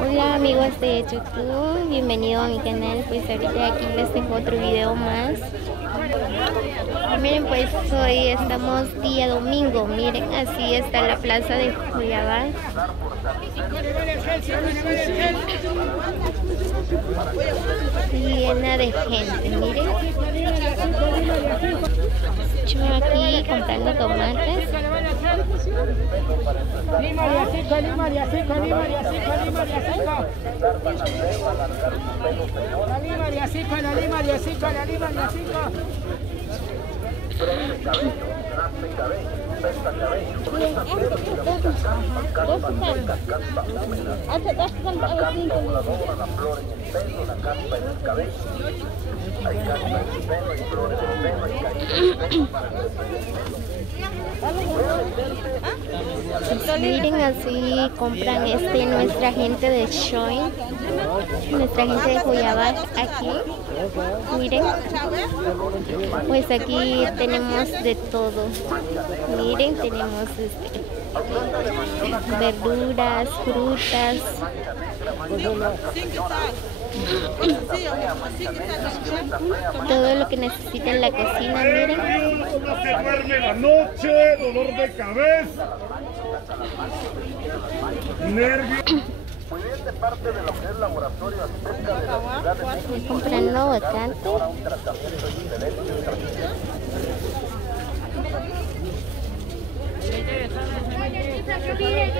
Hola amigos de YouTube, bienvenido a mi canal. Pues ahorita aquí les tengo otro video más. Miren, pues hoy estamos día domingo. Miren, así está la plaza de Joyabal. Llena de gente, miren. Yo aquí comprando tomates. Lima de Asico, Lima de Asico, Lima de Asico, Lima de Asico. La Lima de Asico, la Lima de Asico, la Lima de Asico. Miren, así compran nuestra gente de Shein, nuestra gente de Joyabal aquí. Miren, pues aquí tenemos de todo. Miren, tenemos verduras, frutas. Todo lo que necesita en la cocina, miren. No se duerme la noche, dolor de cabeza, nervios. Parte de lo que es laboratorio acerca de la ciudad de México. Comprando aguacate.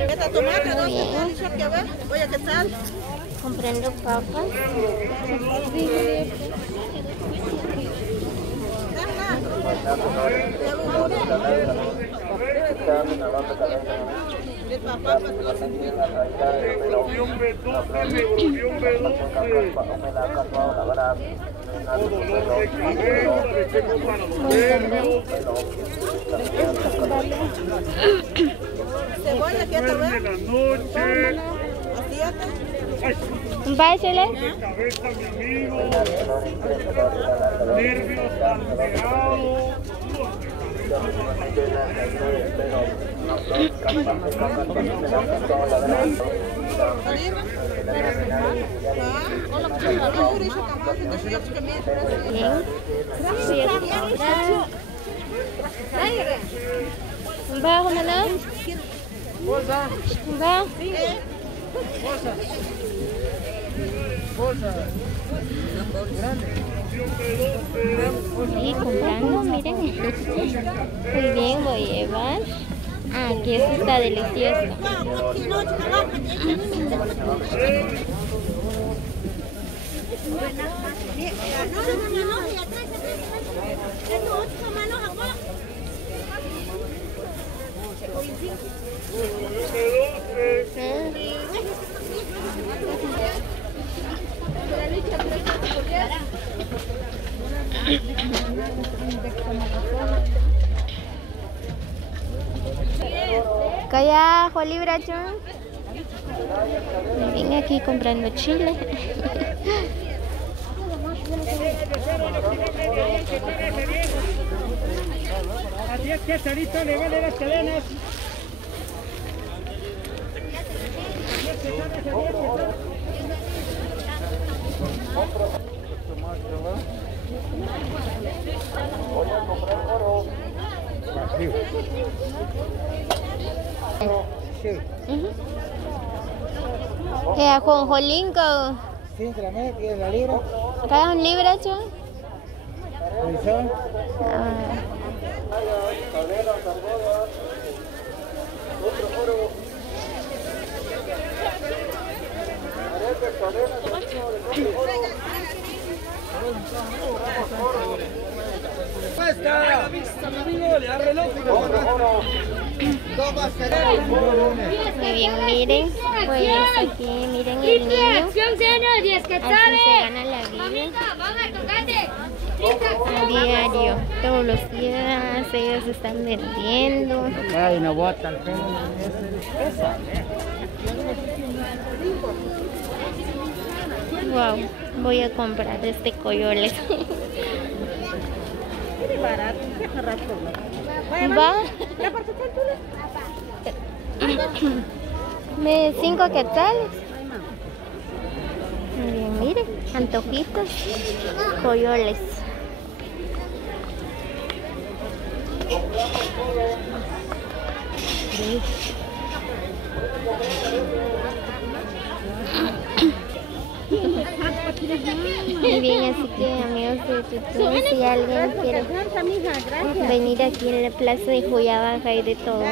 Esta tomate, ¿no? Voy a casar. Comprando papas. Cebolla, ¿qué tal? Báchale. Cabeza, mi amigo, nervios alterados. Va, Romana? Va? Sí, comprando, miren. Muy bien, voy a llevar. Ah, que esto está delicioso. Kaya, Joli Brachón. Miren aquí comprando chile. A 10 quesaditos le valen las cadenas. Con Jolinko. Sí, tráeme la libra. ¿Acá es un libra, Chon? Muy bien, miren, pues aquí miren el niño, así se gana la vida a diario, todos los días ellos están vendiendo. Ay, no botan. Wow, voy a comprar coyoles. Va. De 5 quetzales. Muy bien, mire, antojitos, polloles. Muy bien, así que amigos de YouTube, si alguien quiere venir aquí en la plaza de Joya Baja, hay de todo.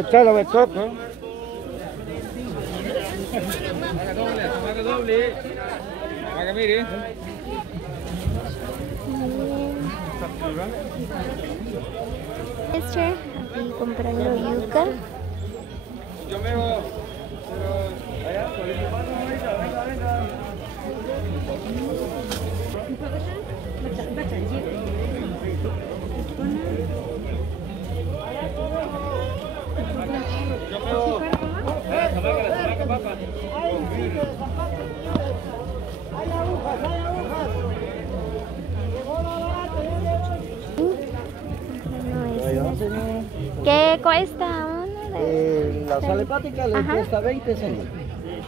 Chala de coco. Haga mire. Aquí comprando yuca. Yo me voy. ¿Qué cuesta una? La sal hepática le cuesta 20 señor.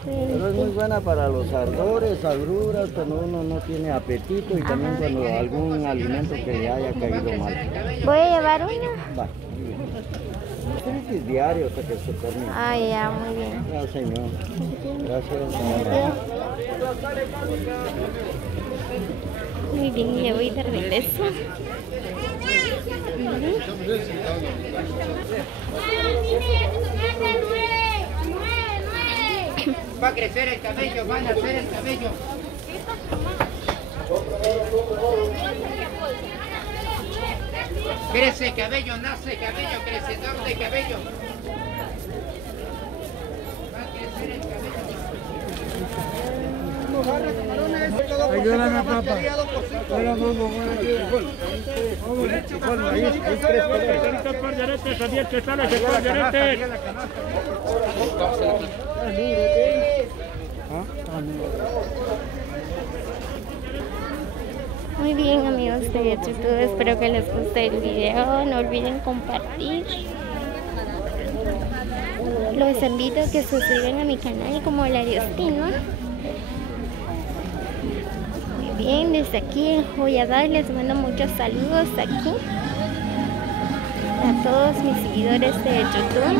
Pero es muy buena para los ardores, agruras, cuando uno no tiene apetito y también cuando algún alimento que le haya caído mal. Voy a llevar una. Va. Es diario hasta que se termine. Ah, ya, muy bien. Ya, señor. Gracias. Muy bien, ya voy de regreso. Va a crecer el cabello, va a nacer el cabello. Crece cabello, nace cabello, crecedor de cabello. Va a crecer el cabello. Ayúdame, papá. Hola, mamá. Muy bien, amigos de YouTube, espero que les guste el video. No olviden compartir. Los invito a que se suscriban a mi canal como La Diostina. Muy bien, desde aquí en Joya Baja les mando muchos saludos aquí a todos mis seguidores de YouTube.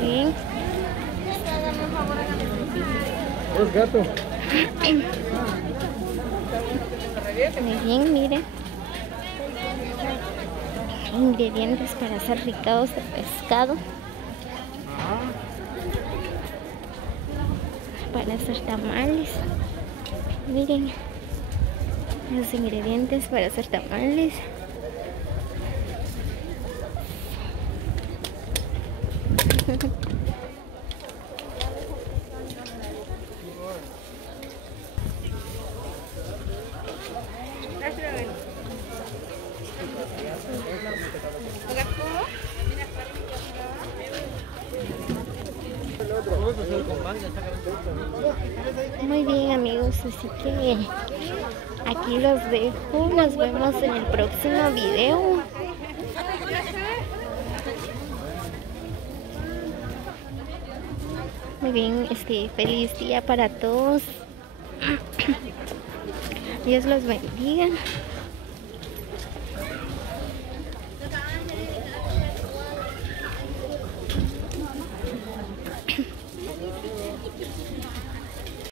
Bien. Es gato. Muy bien, miren. Ingredientes para hacer ricados de pescado. Para hacer tamales. Miren. Los ingredientes para hacer tamales. Muy bien, amigos, así que aquí los dejo. Nos vemos en el próximo video. Muy bien, feliz día para todos. Dios los bendiga.